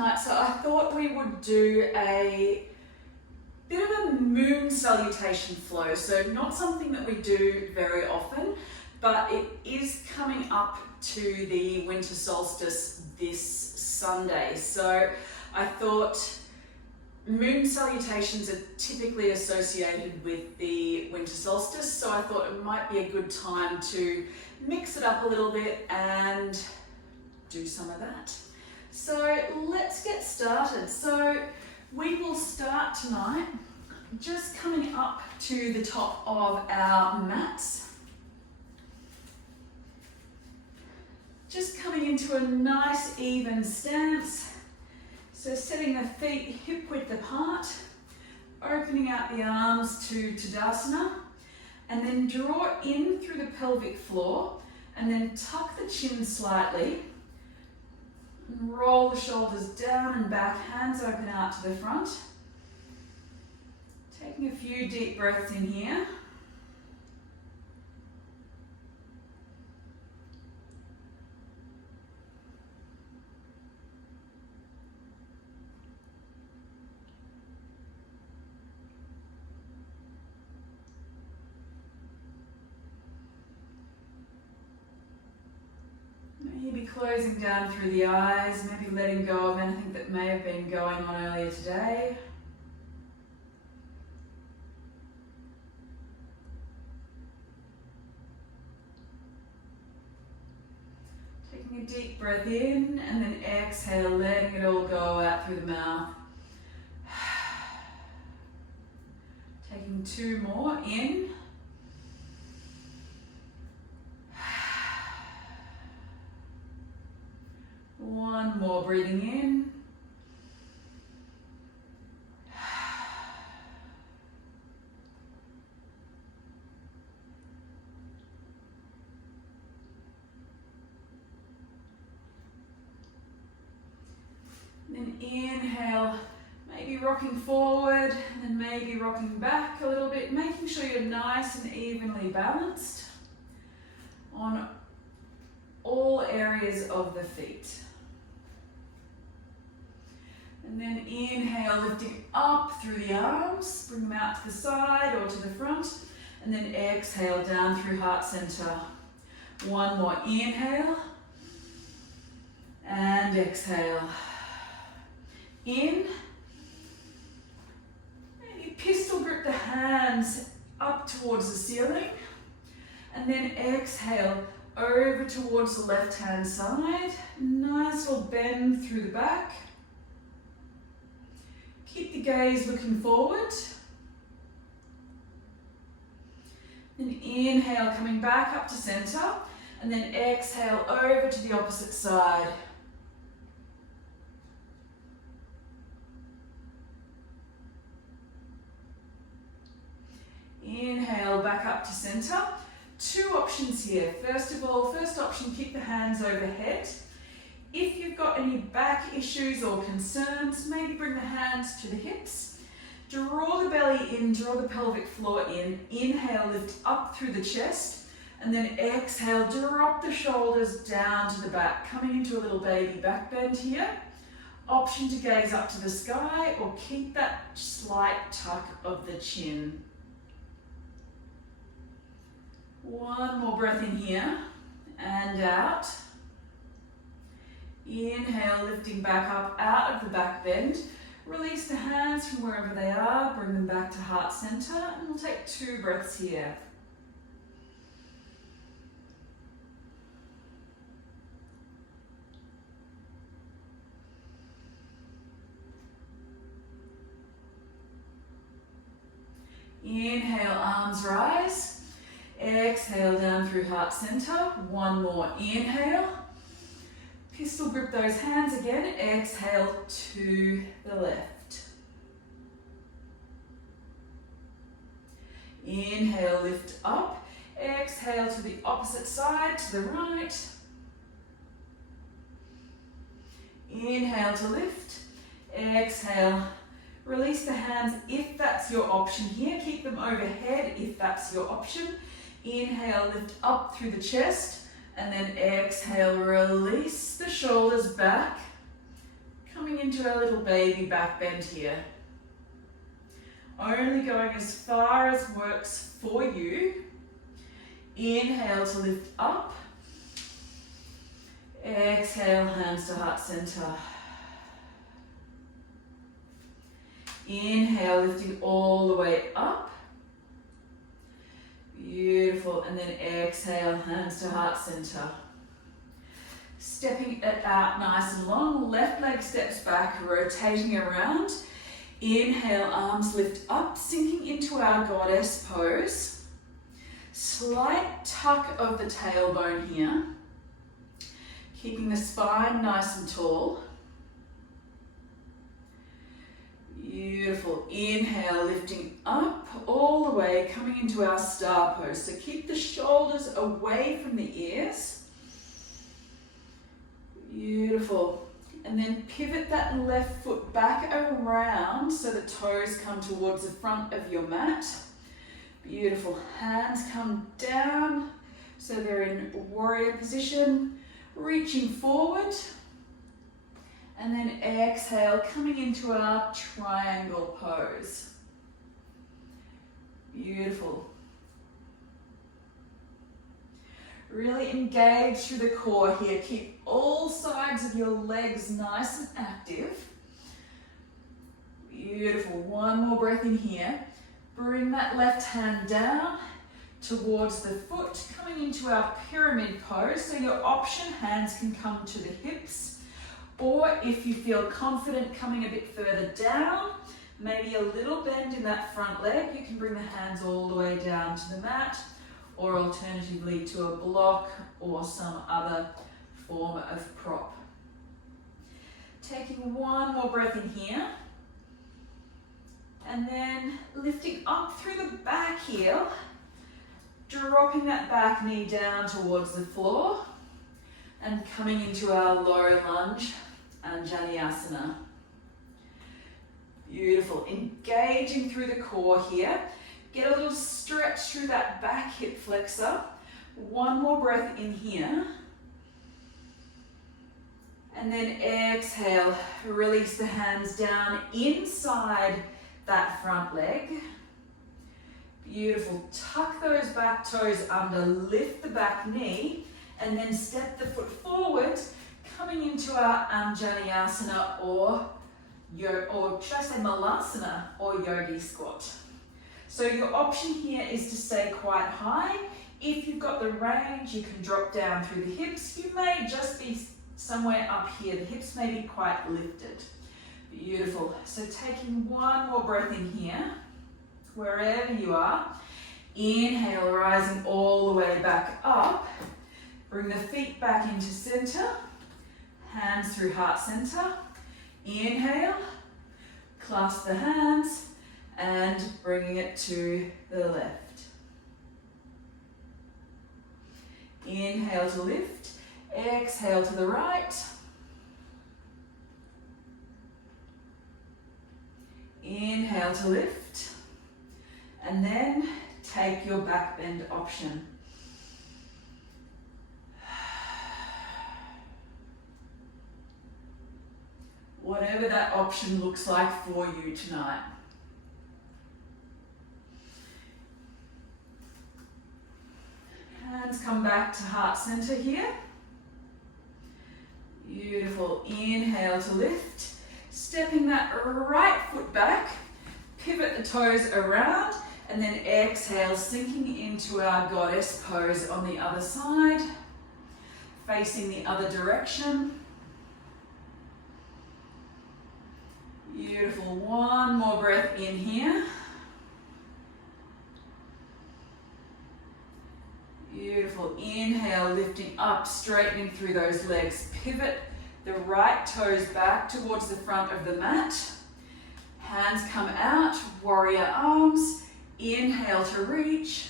tonight, so I thought we would do a bit of a moon salutation flow. So not something that we do very often, but it is coming up to the winter solstice this Sunday. So I thought moon salutations are typically associated with the winter solstice, so I thought it might be a good time to mix it up a little bit and do some of that. So let's get started. So we will start tonight just coming up to the top of our mats. Just coming into a nice even stance. So setting the feet hip width apart, opening out the arms to Tadasana, and then draw in through the pelvic floor, and then tuck the chin slightly, and roll the shoulders down and back, hands open out to the front. Taking a few deep breaths in here. Maybe closing down through the eyes, maybe letting go of anything that may have been going on earlier today. Taking a deep breath in and then exhale, letting it all go out through the mouth. Taking two more in. One more, breathing in. Then inhale, maybe rocking forward, and then maybe rocking back a little bit, making sure you're nice and evenly balanced on all areas of the feet. And then inhale, lifting up through the arms, bring them out to the side or to the front, and then exhale down through heart center. One more inhale, and exhale. In, maybe pistol grip the hands up towards the ceiling, and then exhale over towards the left hand side. Nice little bend through the back. Keep the gaze looking forward. Then inhale, coming back up to center, and then exhale over to the opposite side. Inhale, back up to center. Two options here. First of all, first option, keep the hands overhead. If you've got any back issues or concerns, maybe bring the hands to the hips. Draw the belly in, draw the pelvic floor in. Inhale, lift up through the chest. And then exhale, drop the shoulders down to the back. Coming into a little baby back bend here. Option to gaze up to the sky or keep that slight tuck of the chin. One more breath in here and out. Inhale, lifting back up out of the back bend. Release the hands from wherever they are, bring them back to heart center, and we'll take two breaths here. Inhale, arms rise. Exhale down through heart center. One more inhale. Pistol grip those hands again. Exhale to the left. Inhale, lift up. Exhale to the opposite side, to the right. Inhale to lift. Exhale. Release the hands if that's your option here. Keep them overhead if that's your option. Inhale, lift up through the chest. And then exhale, release the shoulders back. Coming coming into our little baby back bend here. Only going as far as works for you. Inhale to lift up. Exhale, hands to heart center. Inhale, lifting all the way up. Beautiful. And then exhale, hands to heart center. Stepping it out nice and long. Left leg steps back, rotating around. Inhale, arms lift up, sinking into our goddess pose. Slight tuck of the tailbone here. Keeping the spine nice and tall. Beautiful. Inhale, lifting up all the way, coming into our star pose. So keep the shoulders away from the ears. Beautiful. And then pivot that left foot back around so the toes come towards the front of your mat. Beautiful. Hands come down so they're in warrior position. Reaching forward. And then exhale, coming into our triangle pose. Beautiful. Really engage through the core here. Keep all sides of your legs nice and active. Beautiful. One more breath in here. Bring that left hand down towards the foot, coming into our pyramid pose. So your option, hands can come to the hips. Or if you feel confident coming a bit further down, maybe a little bend in that front leg, you can bring the hands all the way down to the mat, or alternatively to a block or some other form of prop. Taking one more breath in here. And then lifting up through the back heel, dropping that back knee down towards the floor, and coming into our low lunge, Anjaneyasana. Beautiful. Engaging through the core here. Get a little stretch through that back hip flexor. One more breath in here. And then exhale, release the hands down inside that front leg. Beautiful. Tuck those back toes under, lift the back knee, and then step the foot forward, coming into our Anjaneyasana or should I say Malasana or Yogi squat. So your option here is to stay quite high. If you've got the range, you can drop down through the hips. You may just be somewhere up here. The hips may be quite lifted. Beautiful. So taking one more breath in here, wherever you are. Inhale, rising all the way back up. Bring the feet back into center. Hands through heart center. Inhale, clasp the hands, and bringing it to the left. Inhale to lift, exhale to the right. Inhale to lift, and then take your back bend option. Whatever that option looks like for you tonight. Hands come back to heart center here. Beautiful. Inhale to lift. Stepping that right foot back. Pivot the toes around. And then exhale, sinking into our goddess pose on the other side. Facing the other direction. Beautiful. One more breath in here. Beautiful. Inhale, lifting up, straightening through those legs. Pivot the right toes back towards the front of the mat. Hands come out, warrior arms. Inhale to reach.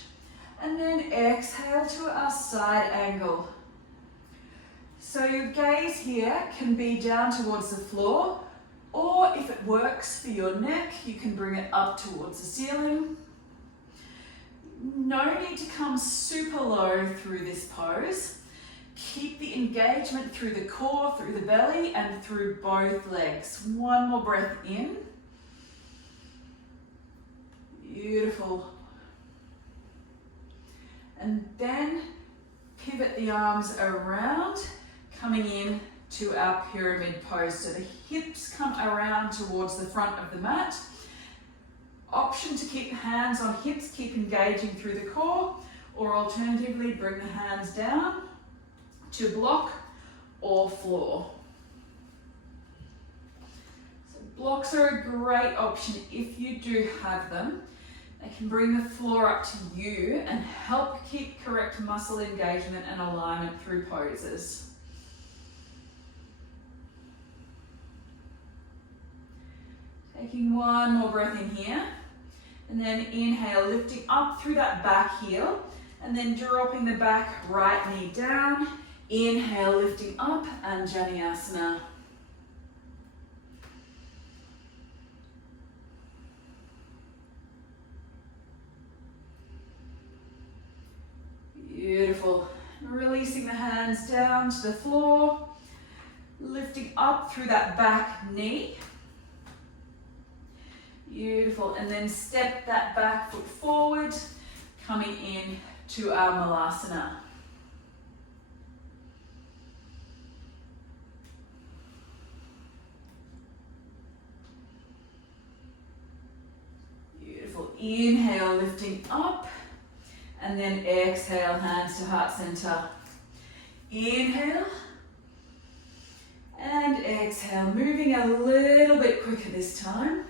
And then exhale to our side angle. So your gaze here can be down towards the floor, or if it works for your neck, you can bring it up towards the ceiling. No need to come super low through this pose. Keep the engagement through the core, through the belly, and through both legs. One more breath in. Beautiful. And then pivot the arms around, coming in to our pyramid pose. So the hips come around towards the front of the mat. Option to keep hands on hips, keep engaging through the core, or alternatively bring the hands down to block or floor. So blocks are a great option if you do have them. They can bring the floor up to you and help keep correct muscle engagement and alignment through poses. Taking one more breath in here, and then inhale, lifting up through that back heel, and then dropping the back right knee down. Inhale, lifting up, Anjaneyasana. Beautiful. Releasing the hands down to the floor, lifting up through that back knee. Beautiful. And then step that back foot forward, coming in to our Malasana. Beautiful. Inhale, lifting up, and then exhale, hands to heart center. Inhale, and exhale, moving a little bit quicker this time.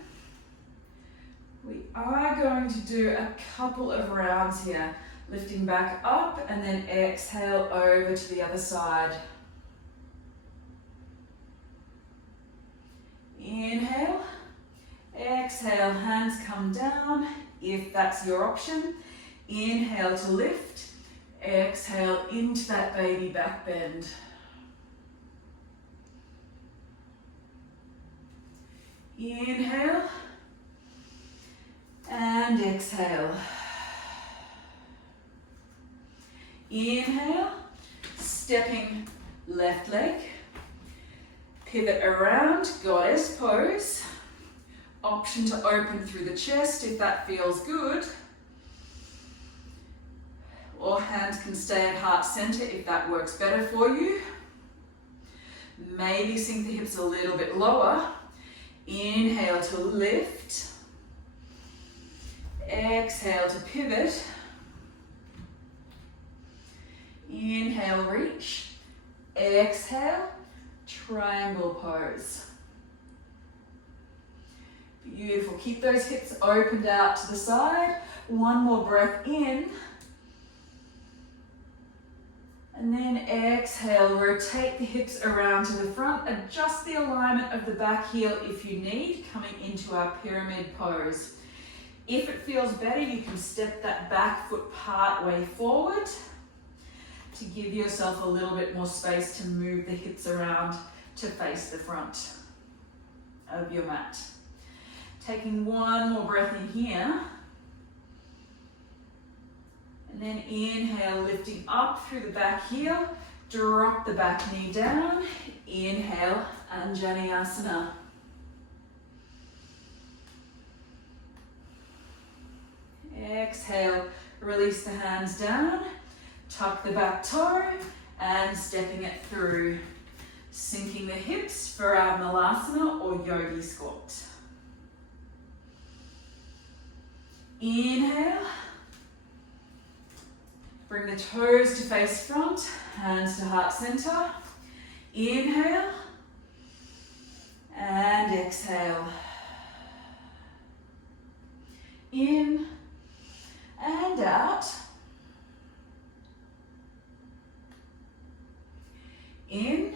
We are going to do a couple of rounds here, lifting back up and then exhale over to the other side. Inhale, exhale, hands come down if that's your option. Inhale to lift, exhale into that baby back bend. Inhale, and exhale. Inhale, stepping left leg, pivot around, goddess pose. Option to open through the chest if that feels good. Or hands can stay at heart center if that works better for you. Maybe sink the hips a little bit lower. Inhale to lift. Exhale to pivot. Inhale, reach. Exhale, triangle pose. Beautiful. Keep those hips opened out to the side. One more breath in. And then exhale, rotate the hips around to the front. Adjust the alignment of the back heel if you need, coming into our pyramid pose. If it feels better, you can step that back foot part way forward to give yourself a little bit more space to move the hips around to face the front of your mat. Taking one more breath in here. And then inhale, lifting up through the back heel. Drop the back knee down. Inhale, Anjaneyasana. Exhale, release the hands down. Tuck the back toe and stepping it through. Sinking the hips for our Malasana or Yogi squat. Inhale. Bring the toes to face front, hands to heart center. Inhale and exhale. In and out. In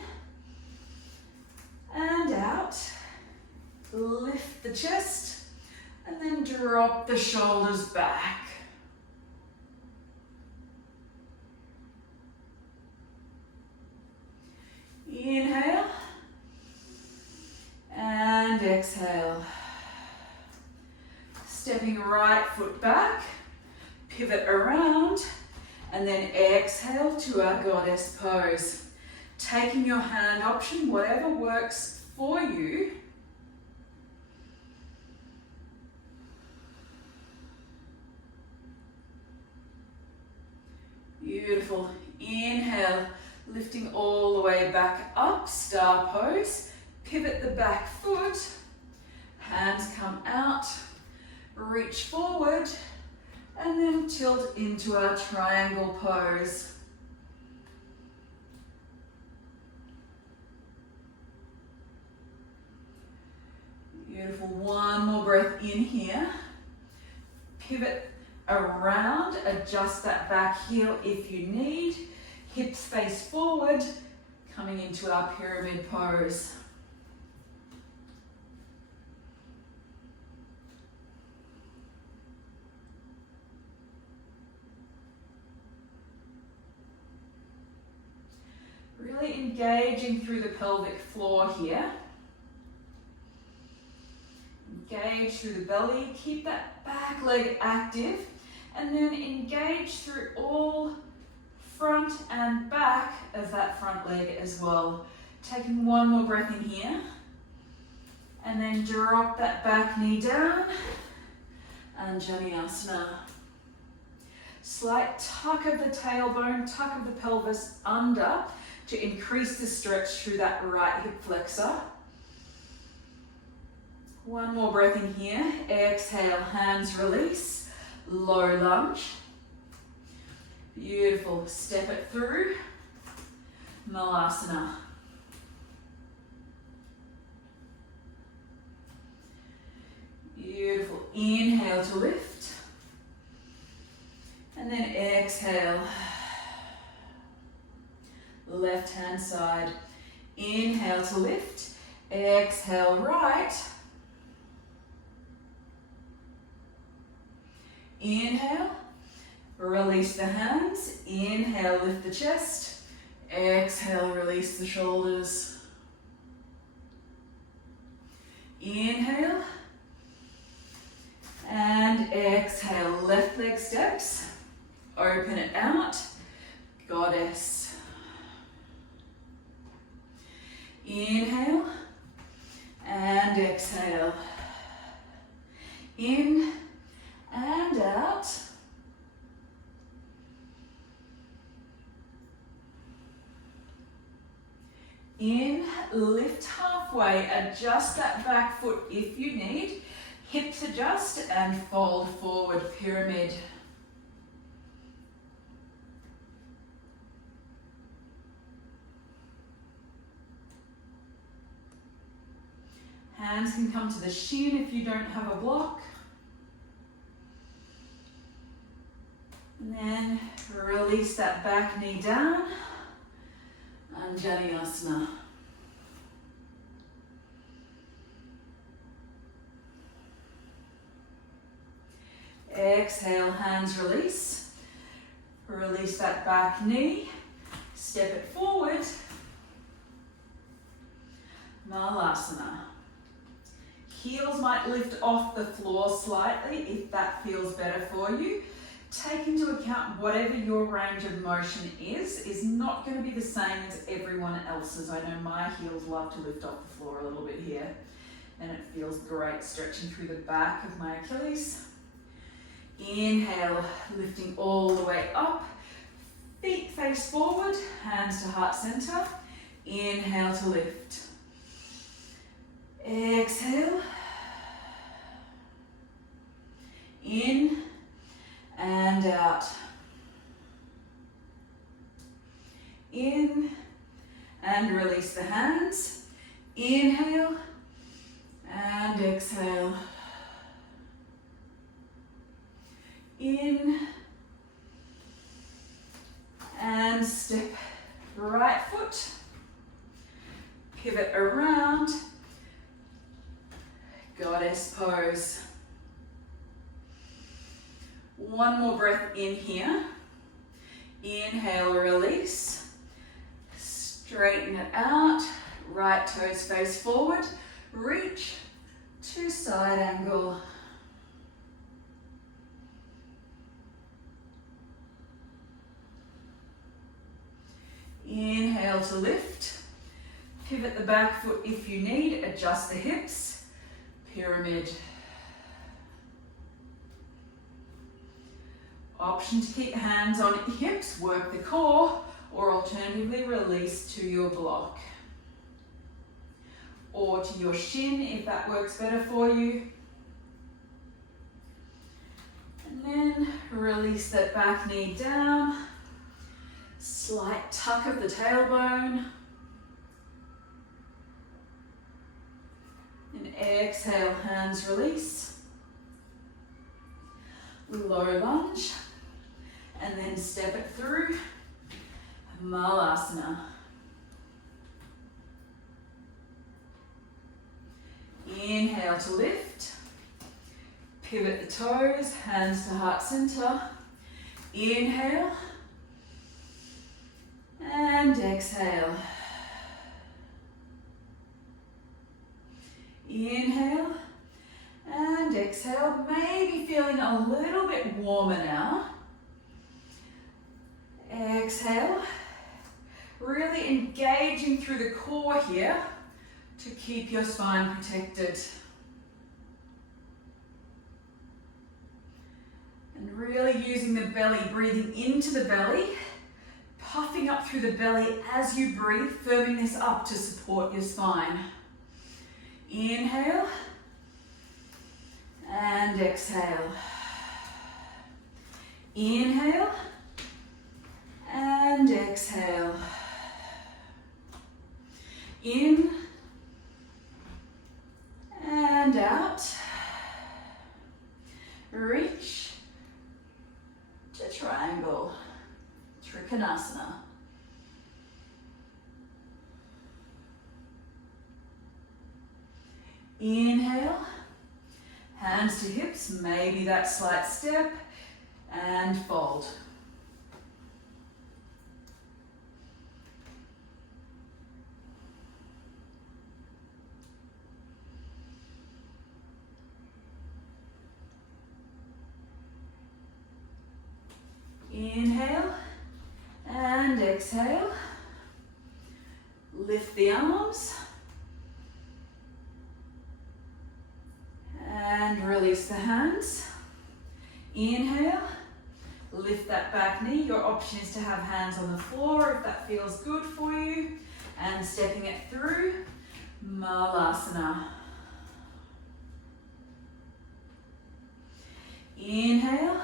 and out. Lift the chest and then drop the shoulders back. Inhale and exhale. Stepping right foot back, pivot around, And then exhale to our goddess pose. Taking your hand option, whatever works for you. Beautiful. Inhale, lifting all the way back up, star pose. Pivot the back foot. Hands come out. Reach forward. And then tilt into our triangle pose. Beautiful. One more breath in here. Pivot around, adjust that back heel if you need. Hips face forward, coming into our pyramid pose. Really engaging through the pelvic floor here. Engage through the belly, keep that back leg active, and then engage through all front and back of that front leg as well. Taking one more breath in here, and then drop that back knee down, Anjaneyasana. Slight tuck of the tailbone, tuck of the pelvis under to increase the stretch through that right hip flexor. One more breath in here. Exhale, hands release. Low lunge. Beautiful. Step it through. Malasana. Beautiful. Inhale to lift. And then exhale. Left hand side. Inhale to lift. Exhale right. Inhale, release the hands. Inhale, lift the chest. Exhale, release the shoulders. Inhale. And exhale, left leg steps. Open it out. Goddess. Inhale. And exhale. In. And out. In, lift halfway, adjust that back foot if you need. Hips adjust and fold forward, pyramid. Hands can come to the shin if you don't have a block. And then release that back knee down, Anjaneyasana. Exhale, hands release. Release that back knee, step it forward, Malasana. Heels might lift off the floor slightly if that feels better for you. Take into account whatever your range of motion is not going to be the same as everyone else's. I know my heels love to lift off the floor a little bit here, and it feels great stretching through the back of my Achilles. Inhale, lifting all the way up. Feet face forward, hands to heart center. Inhale to lift. Exhale. In and out. In and release the hands. Inhale and exhale. In and step right foot. Pivot around. Goddess pose. One more breath in here. Inhale, release. Straighten it out. Right toes face forward. Reach to side angle. to lift. Pivot the back foot if you need, adjust the hips. Pyramid. Option to keep hands on hips, work the core, or alternatively release to your block. Or to your shin if that works better for you. And then release that back knee down. Slight tuck of the tailbone. And exhale, hands release. Low lunge. And then step it through. Malasana. Inhale to lift. Pivot the toes, hands to heart center. Inhale. And exhale. Inhale. And exhale. Maybe feeling a little bit warmer now. Exhale. Really engaging through the core here to keep your spine protected. And really using the belly, breathing into the belly, puffing up through the belly as you breathe, firming this up to support your spine. Inhale and exhale. Inhale and exhale. In and out. Reach to triangle. Trikonasana. Inhale, hands to hips, maybe that slight step, and fold. Inhale and exhale. Lift the arms. And release the hands. Inhale. Lift that back knee. Your option is to have hands on the floor if that feels good for you. And stepping it through. Malasana. Inhale.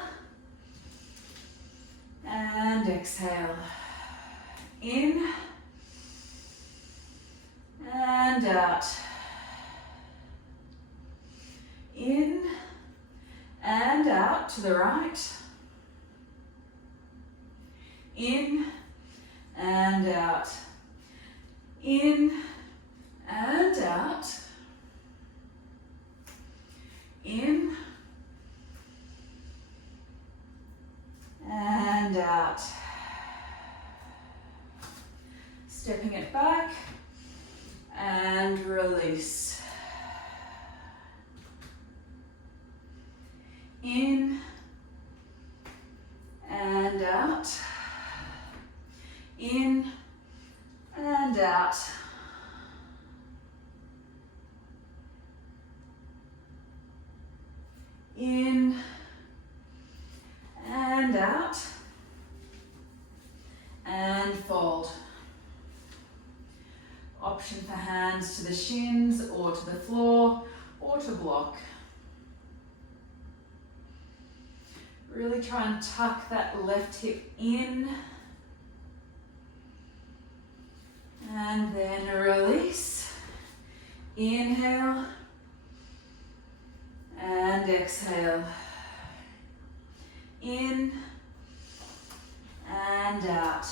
And exhale. In and out. In and out to the right. In and out. In and out. In and out. Stepping it back and release. In and out. In and out. In and out. And fold. Option for hands to the shins or to the floor or to block. Really try and tuck that left hip in. And then release. Inhale. And exhale. In. And out.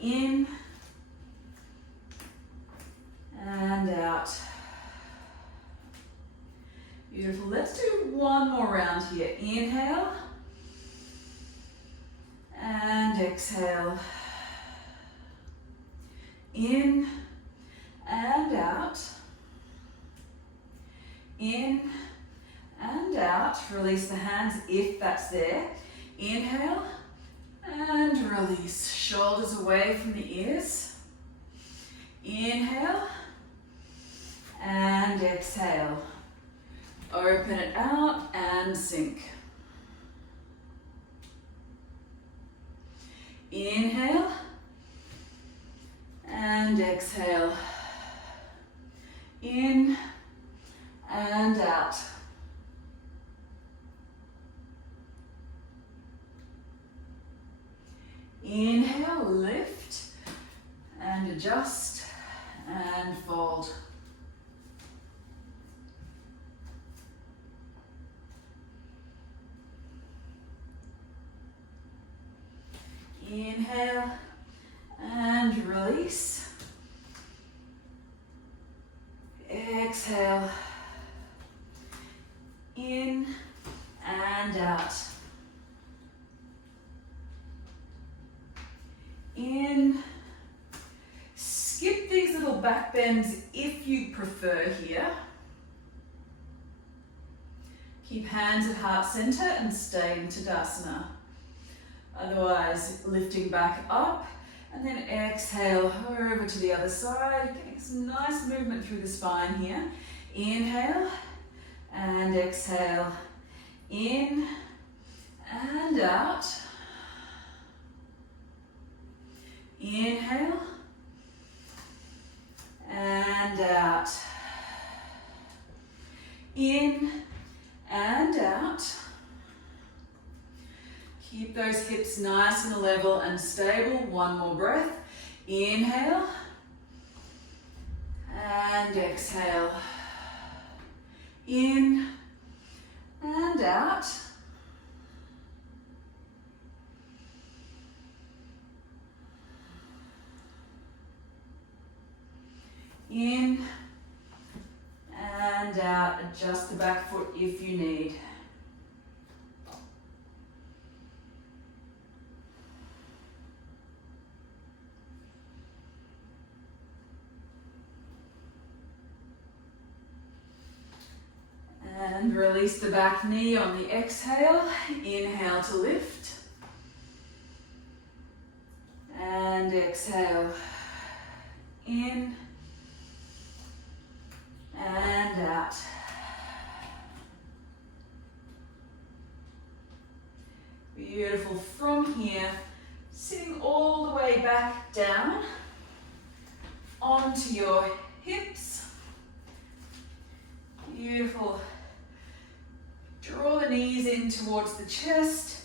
In. And out. Beautiful. Let's do one more round here. Inhale. And exhale. In and out. In and out. Release the hands if that's there. Inhale release. Shoulders away from the ears. Inhale and exhale. Open it out and sink. Inhale and exhale. In and out. Inhale, lift and adjust and fold. Inhale and release. Exhale. In and out. In. Skip these little back bends if you prefer here. Keep hands at heart center and stay in Tadasana. Otherwise, lifting back up and then exhale over to the other side. Getting some nice movement through the spine here. Inhale and exhale. In and out. Inhale and out. In and out. Keep those hips nice and level and stable. One more breath. Inhale and exhale. In and out. In and out. Adjust the back foot if you need. And release the back knee on the exhale. Inhale to lift. And exhale. In and out. Beautiful. From here, sitting all the way back down onto your hips. Beautiful. Draw the knees in towards the chest.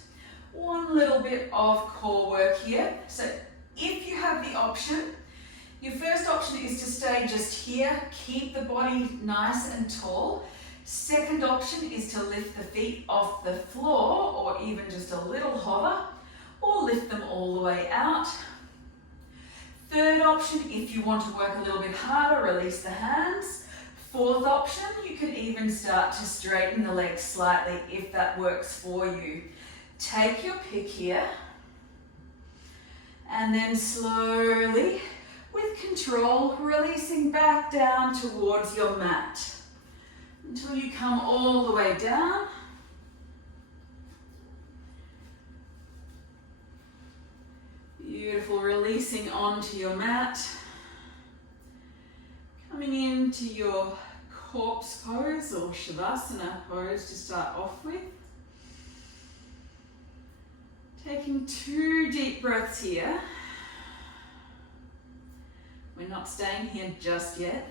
One little bit of core work here. So if you have the option, your first option is to stay just here. Keep the body nice and tall. Second option is to lift the feet off the floor or even just a little hover or lift them all the way out. Third option, if you want to work a little bit harder, release the hands. Fourth option, you could even start to straighten the legs slightly if that works for you. Take your pick here and then slowly, with control, releasing back down towards your mat until you come all the way down. Beautiful, releasing onto your mat. Coming into your corpse pose or Shavasana pose to start off with. Taking 2 deep breaths here. We're not staying here just yet.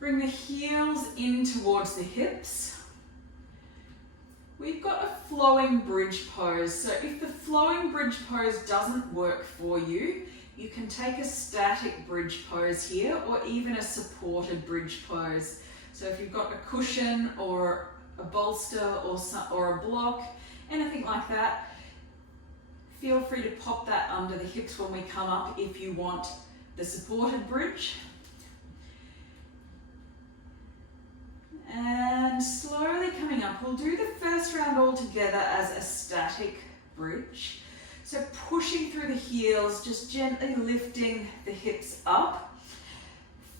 Bring the heels in towards the hips. We've got a flowing bridge pose. So if the flowing bridge pose doesn't work for you, you can take a static bridge pose here or even a supported bridge pose. So if you've got a cushion or a bolster or a block, anything like that, feel free to pop that under the hips when we come up if you want the supported bridge. And slowly coming up, we'll do the first round all together as a static bridge. So pushing through the heels, just gently lifting the hips up.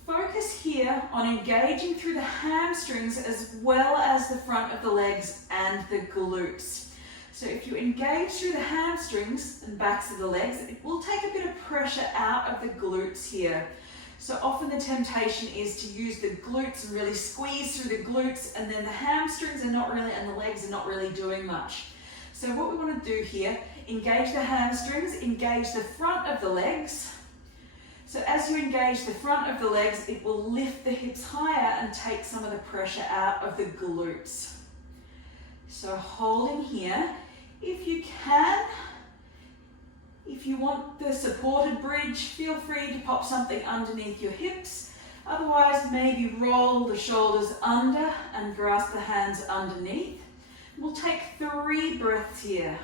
Focus here on engaging through the hamstrings as well as the front of the legs and the glutes. So if you engage through the hamstrings and backs of the legs, it will take a bit of pressure out of the glutes here. So often the temptation is to use the glutes and really squeeze through the glutes, and then the hamstrings are not really, and the legs are not really doing much. So what we want to do here, engage the hamstrings, engage the front of the legs. So as you engage the front of the legs, it will lift the hips higher and take some of the pressure out of the glutes. So holding here, if you can, if you want the supported bridge, feel free to pop something underneath your hips. Otherwise, maybe roll the shoulders under and grasp the hands underneath. We'll take 3 breaths here.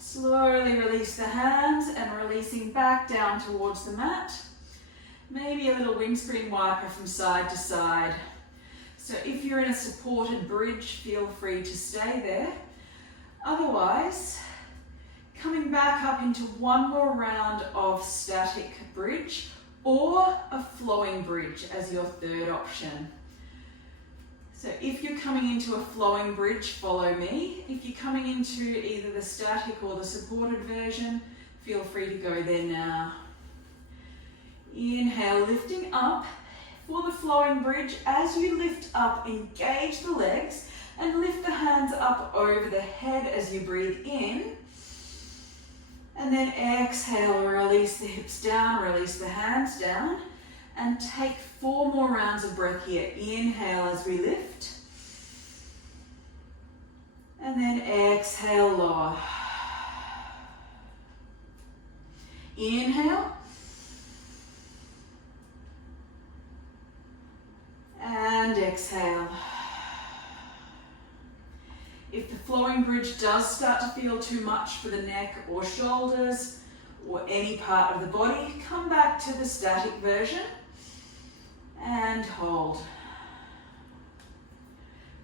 Slowly release the hands and releasing back down towards the mat. Maybe a little windscreen wiper from side to side. So if you're in a supported bridge, feel free to stay there. Otherwise, coming back up into one more round of static bridge or a flowing bridge as your third option. So if you're coming into a flowing bridge, follow me. If you're coming into either the static or the supported version, feel free to go there now. Inhale, lifting up for the flowing bridge. As you lift up, engage the legs and lift the hands up over the head as you breathe in. And then exhale, release the hips down, release the hands down. And take 4 more rounds of breath here. Inhale as we lift. And then exhale, lower. Inhale. And exhale. If the flowing bridge does start to feel too much for the neck or shoulders or any part of the body, come back to the static version. And hold.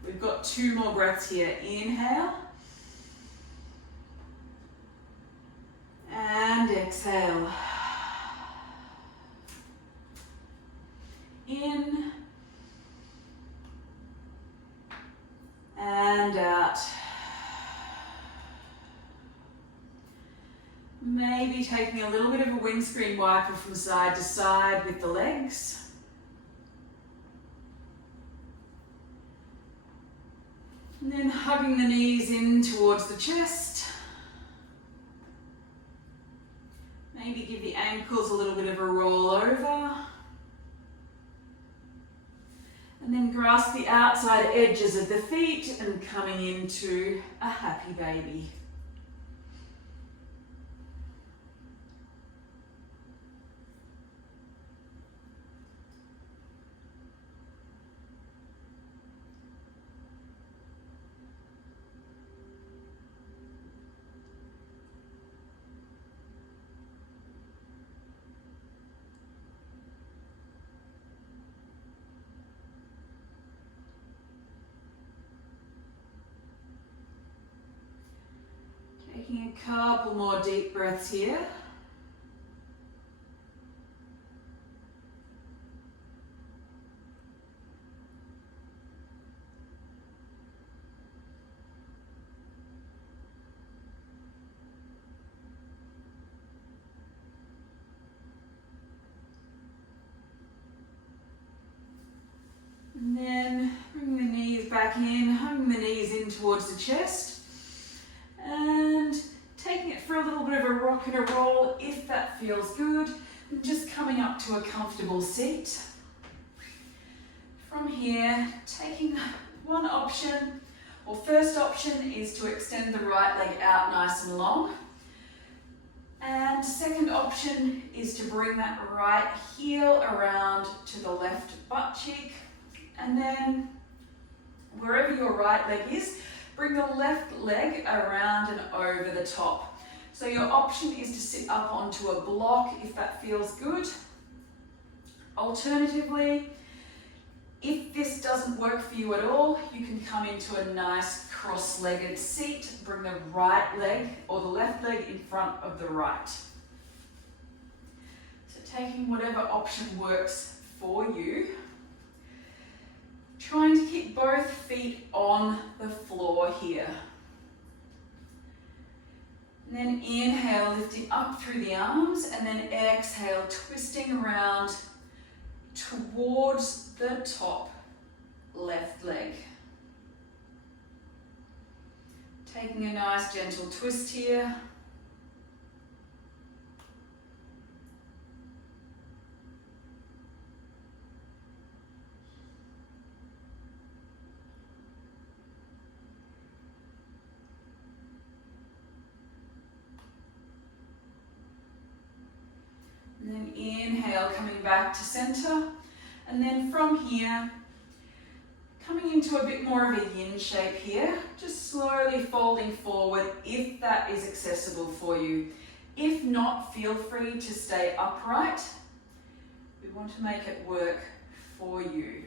We've got 2 more breaths here. Inhale. And exhale. In. And out. Maybe taking a little bit of a windscreen wiper from side to side with the legs. And then hugging the knees in towards the chest. Maybe give the ankles a little bit of a roll over. And then grasp the outside edges of the feet and coming into a happy baby. Taking a couple more deep breaths here. And then bring the knees back in, hugging the knees in towards the chest. And taking it for a little bit of a rock and a roll if that feels good. And just coming up to a comfortable seat. From here, taking one option, or first option is to extend the right leg out nice and long. And second option is to bring that right heel around to the left butt cheek. And then wherever your right leg is, bring the left leg around and over the top. So your option is to sit up onto a block if that feels good. Alternatively, if this doesn't work for you at all, you can come into a nice cross-legged seat. Bring the right leg or the left leg in front of the right. taking whatever option works for you. Trying to keep both feet on the floor here. And then inhale, lifting up through the arms, and then exhale, twisting around towards the top left leg. Taking a nice gentle twist here. And then inhale, coming back to center. And then from here, coming into a bit more of a yin shape here, just slowly folding forward if that is accessible for you. If not, feel free to stay upright. We want to make it work for you.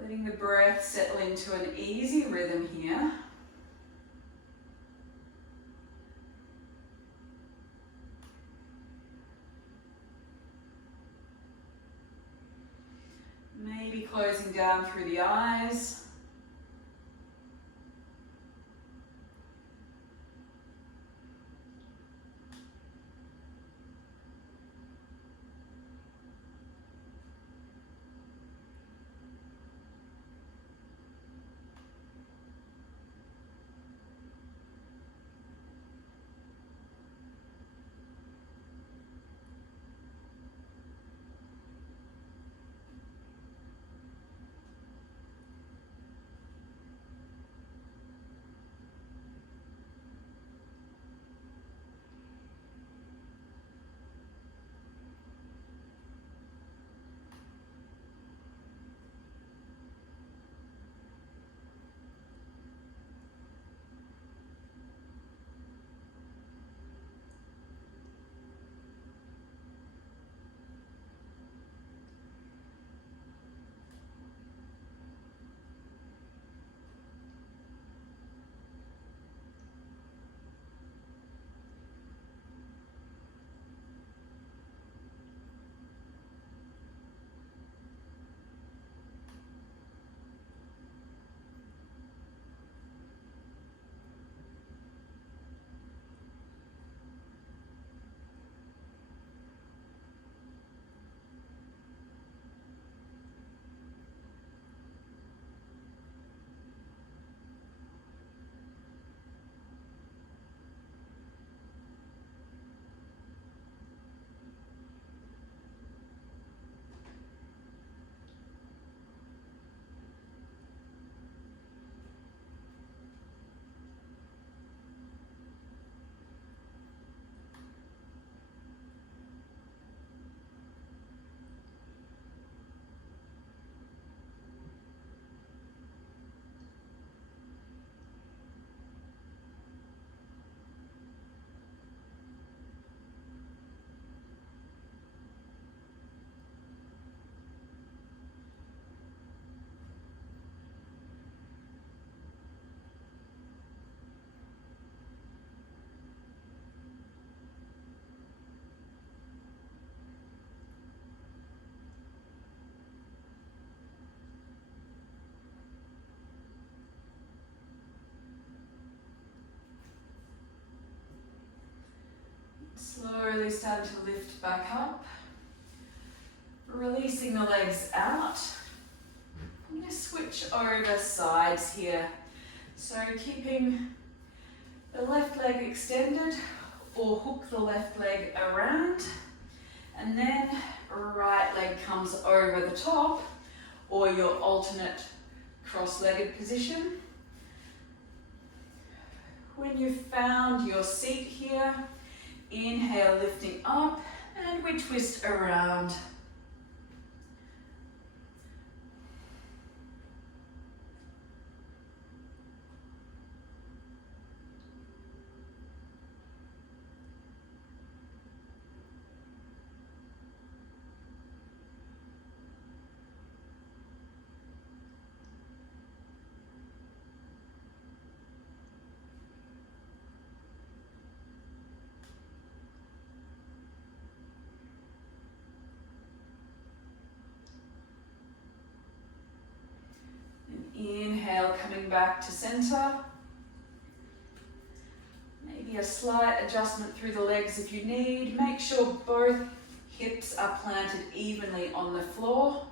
Letting the breath settle into an easy rhythm here. Maybe closing down through the eyes. Slowly starting to lift back up, releasing the legs out. I'm going to switch over sides here. So keeping the left leg extended or hook the left leg around, and then right leg comes over the top or your alternate cross-legged position. When you've found your seat here, inhale, lifting up, and we twist around. back to center. Maybe a slight adjustment through the legs if you need. Make sure both hips are planted evenly on the floor,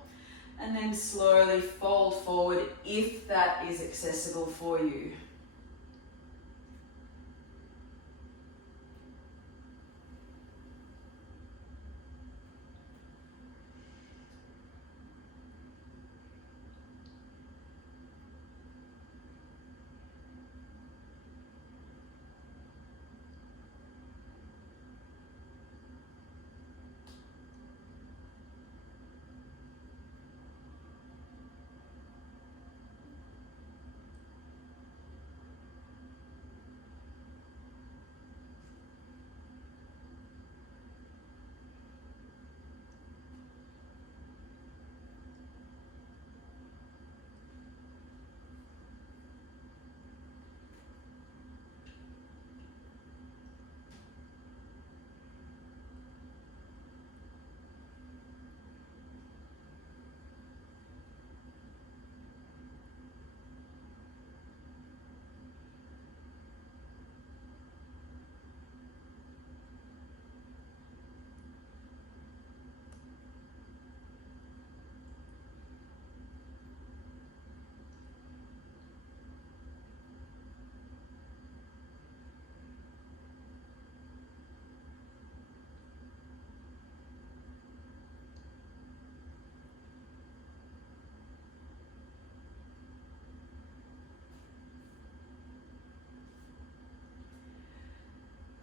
and then slowly fold forward if that is accessible for you.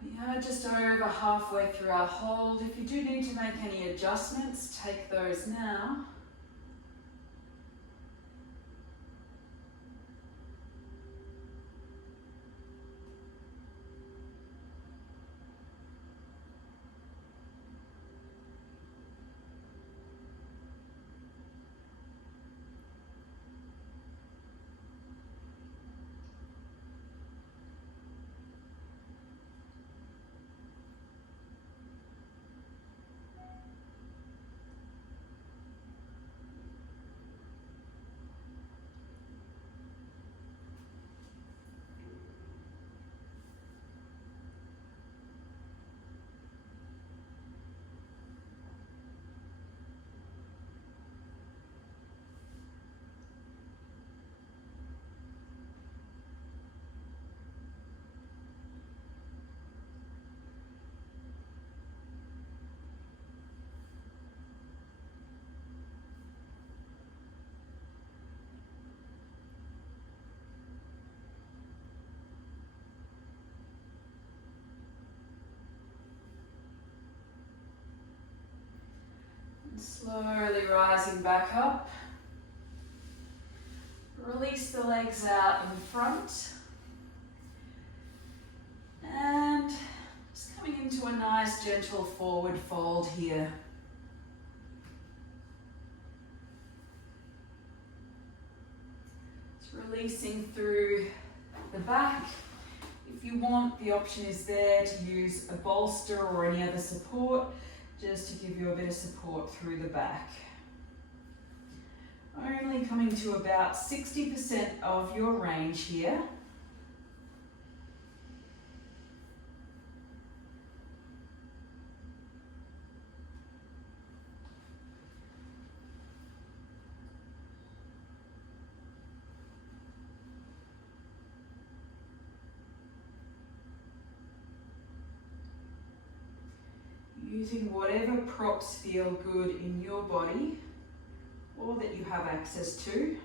We are just over halfway through our hold. If you do need to make any adjustments, take those now. Slowly rising back up. Release the legs out in front. And just coming into a nice gentle forward fold here. Just releasing through the back. If you want, the option is there to use a bolster or any other support, just to give you a bit of support through the back. Only coming to about 60% of your range here. Using whatever props feel good in your body or that you have access to.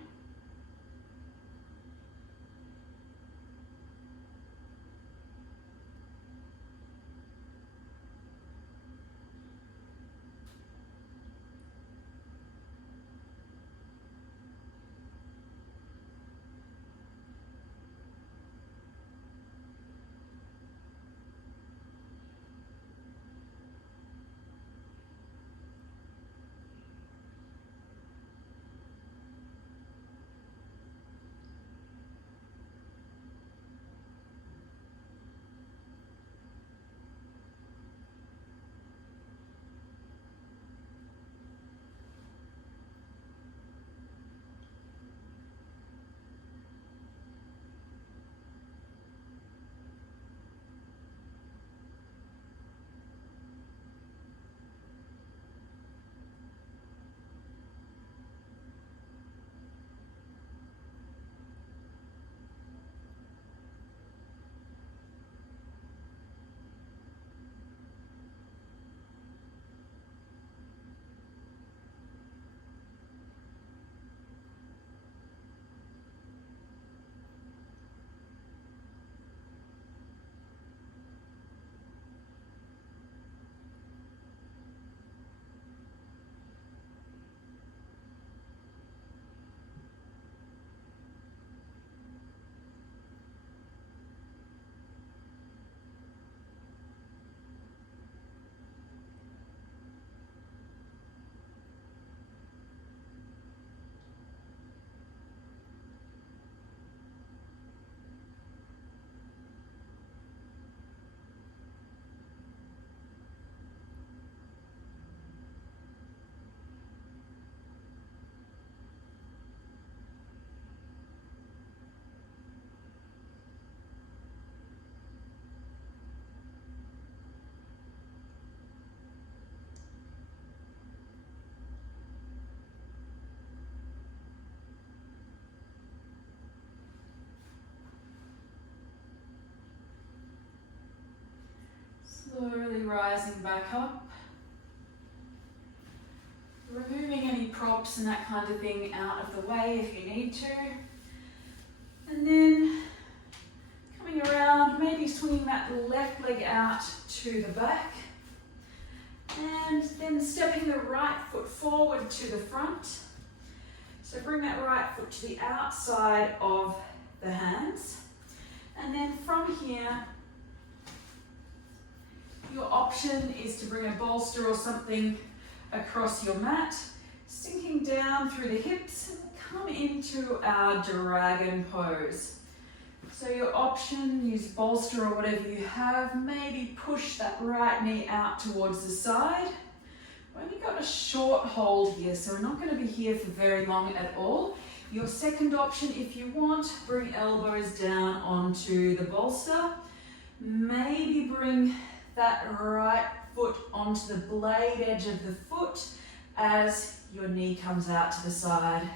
rising back up. Removing any props and that kind of thing out of the way if you need to. And then coming around, maybe swinging that left leg out to the back. And then stepping the right foot forward to the front. So bring that right foot to the outside of the hands. And then from here, your option is to bring a bolster or something across your mat, sinking down through the hips and come into our dragon pose. So your option, use bolster or whatever you have, maybe push that right knee out towards the side. We've only got a short hold here, so we're not going to be here for very long at all. Your second option, if you want, bring elbows down onto the bolster. Maybe bring that right foot onto the blade edge of the foot as your knee comes out to the side.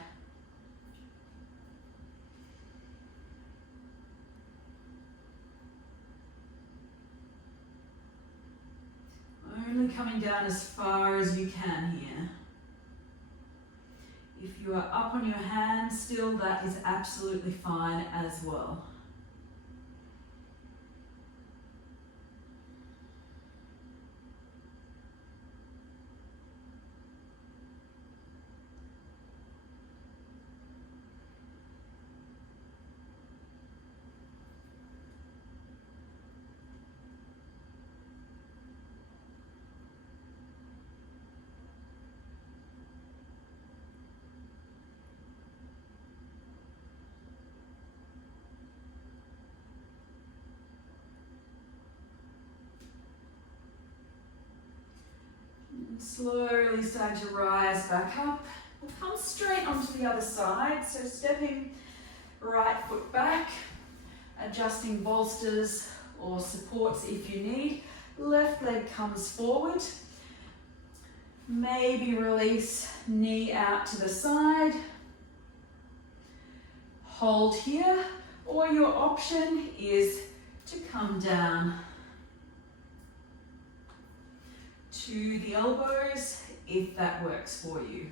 Only coming down as far as you can here. If you are up on your hands still, that is absolutely fine as well. Slowly starting to rise back up. We'll come straight onto the other side. So stepping right foot back, adjusting bolsters or supports if you need. Left leg comes forward. Maybe release knee out to the side. Hold here, or your option is to come down to the elbows if that works for you.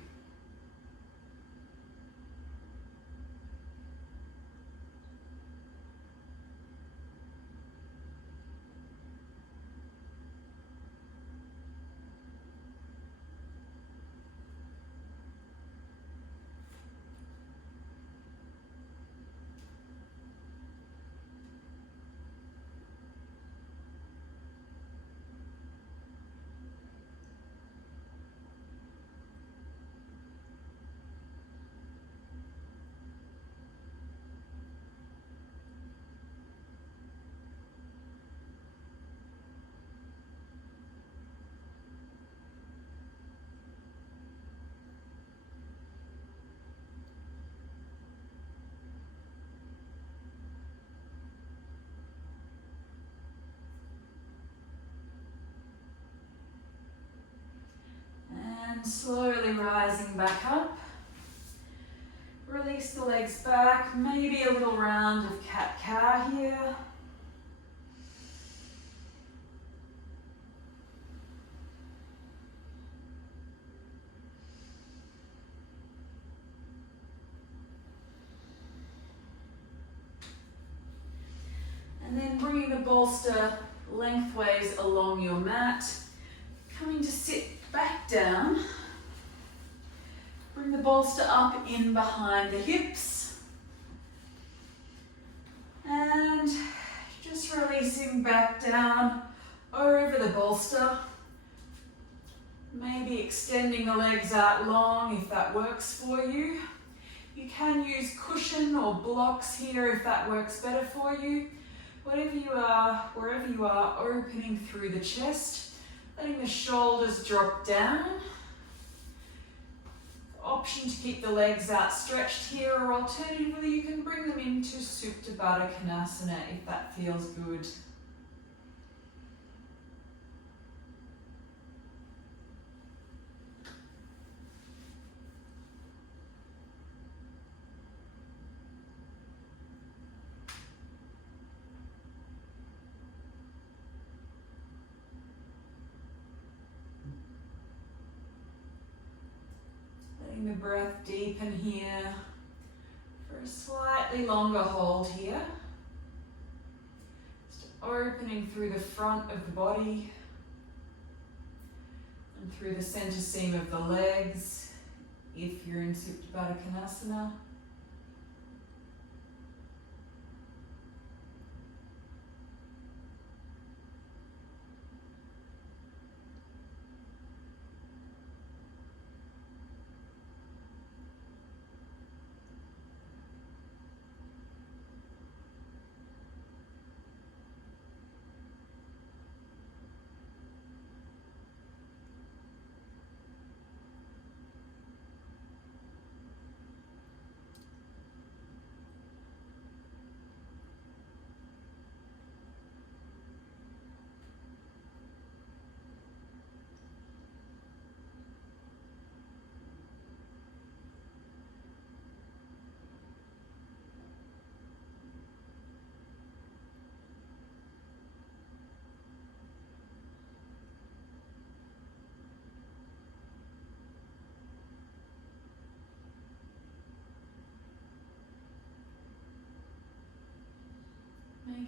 And slowly rising back up. Release the legs back, maybe a little round of cat-cow here. And then bringing the bolster lengthways along your mat, coming to sit back down. Bring the bolster up in behind the hips. And just releasing back down over the bolster. Maybe extending the legs out long if that works for you. You can use cushion or blocks here if that works better for you. Whatever you are, wherever you are, opening through the chest, letting the shoulders drop down. Option to keep the legs out stretched here, or alternatively you can bring them into Supta Baddha Konasana if that feels good. Letting the breath deepen here for a slightly longer hold here. Just opening through the front of the body and through the center seam of the legs if you're in Supta Baddha Konasana.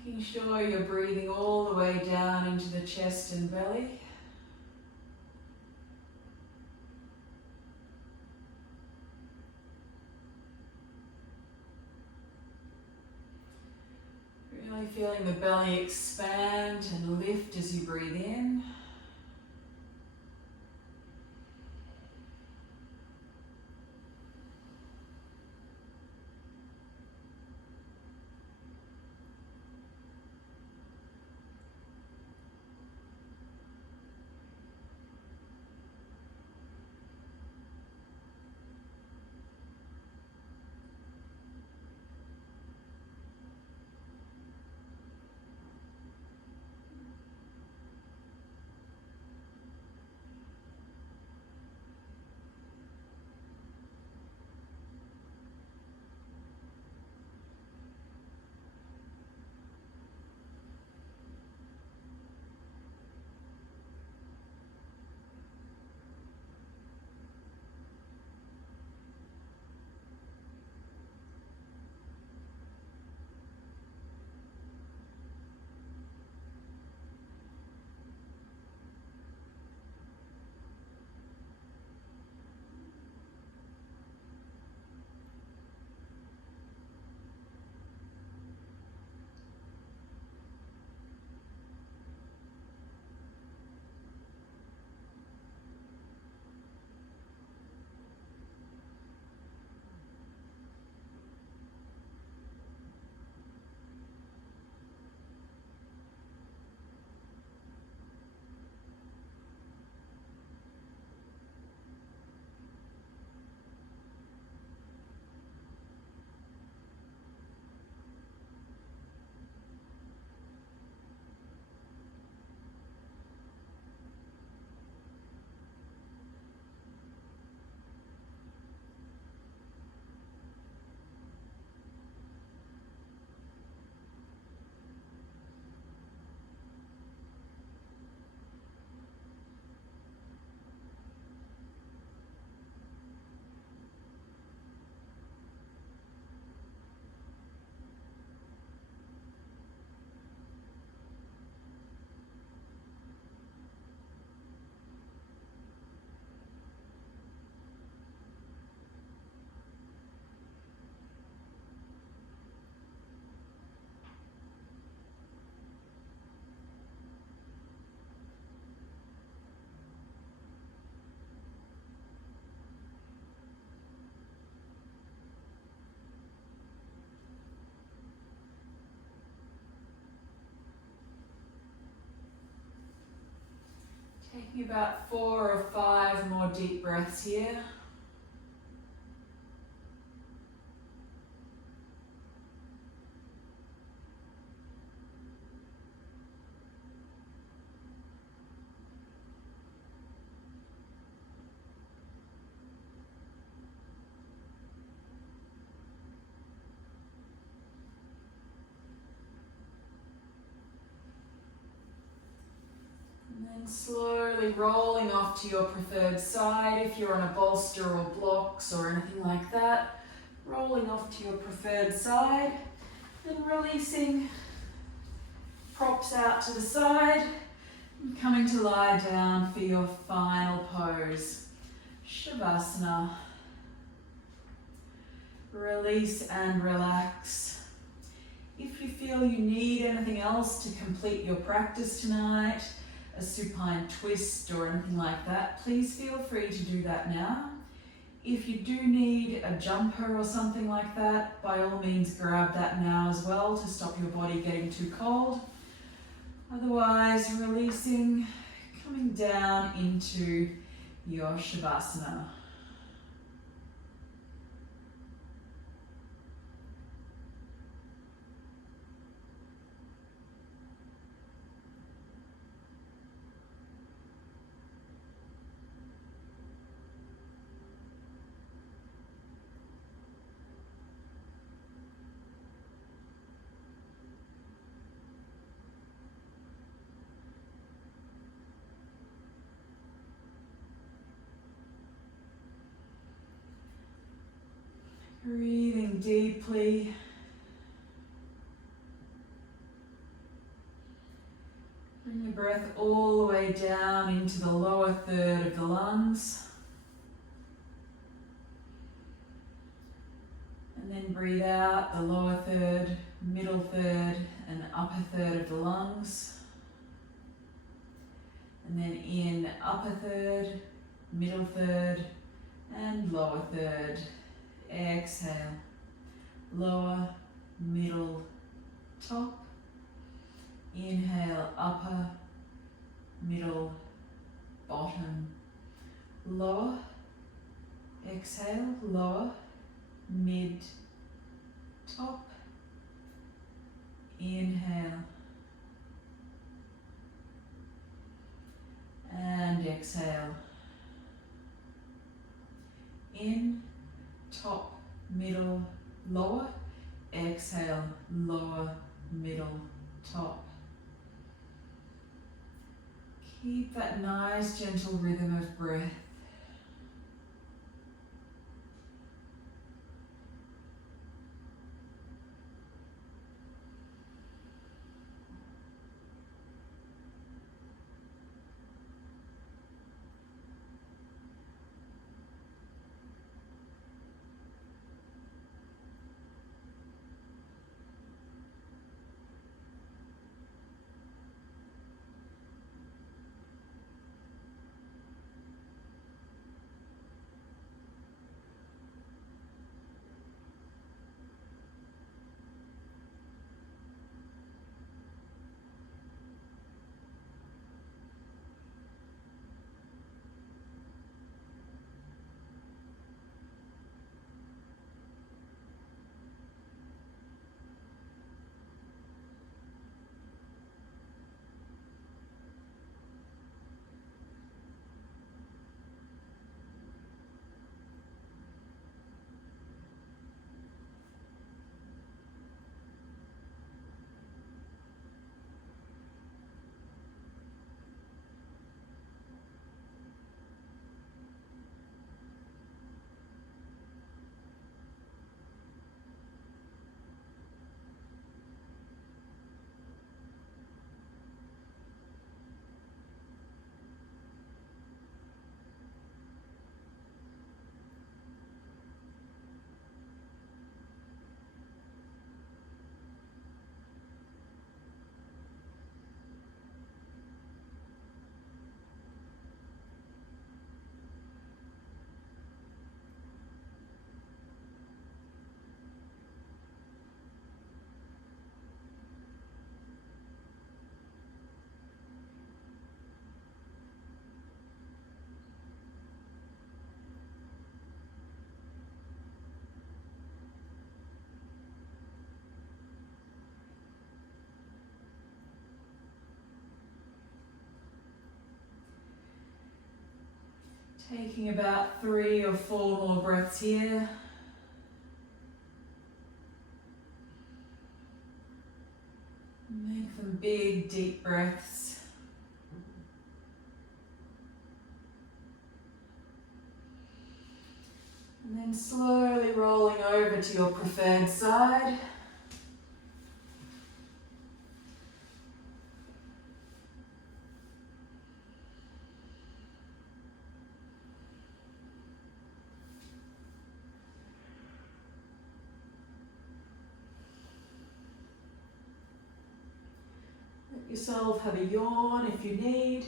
Making sure you're breathing all the way down into the chest and belly. Really feeling the belly expand and lift as you breathe in. Taking about 4 or 5 more deep breaths here. And then And slowly rolling off to your preferred side. If you're on a bolster or blocks or anything like that, rolling off to your preferred side. Then releasing, props out to the side. And coming to lie down for your final pose, Shavasana. Release and relax. If you feel you need anything else to complete your practice tonight, a supine twist or anything like that, please feel free to do that now. If you do need a jumper or something like that, by all means grab that now as well to stop your body getting too cold. Otherwise, releasing, coming down into your Shavasana. Breathing deeply. Bring the breath all the way down into the lower third of the lungs. And then breathe out the lower third, middle third, and upper third of the lungs. And then in upper third, middle third, and lower third. Exhale, lower, middle, top. Inhale, upper, middle, bottom, lower. Exhale, lower, mid, top. Inhale. And exhale. In, top, middle, lower. Exhale, lower, middle, top. Keep that nice gentle rhythm of breath. Taking about 3 or 4 more breaths here. Make them big, deep breaths. And slowly rolling over to your preferred side. Let yourself have a yawn if you need,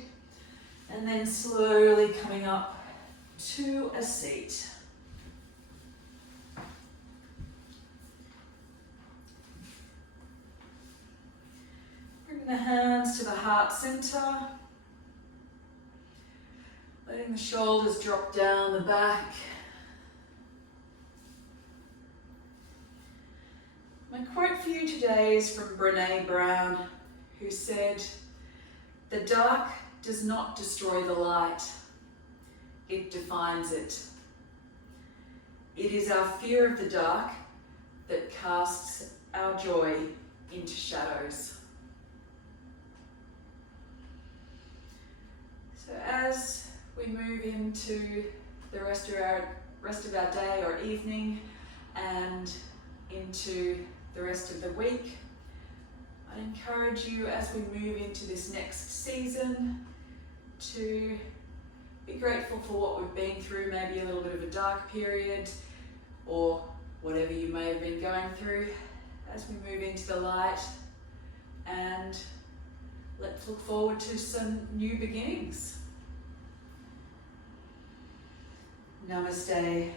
and then slowly coming up to a seat. Bring the hands to the heart center. Letting the shoulders drop down the back. My quote for you today is from Brené Brown, who said, "The dark does not destroy the light, it defines it. It is our fear of the dark that casts our joy into shadows." So as we move into the rest of our day or evening and into the rest of the week, I encourage you as we move into this next season to be grateful for what we've been through, maybe a little bit of a dark period or whatever you may have been going through, as we move into the light, and let's look forward to some new beginnings. Namaste.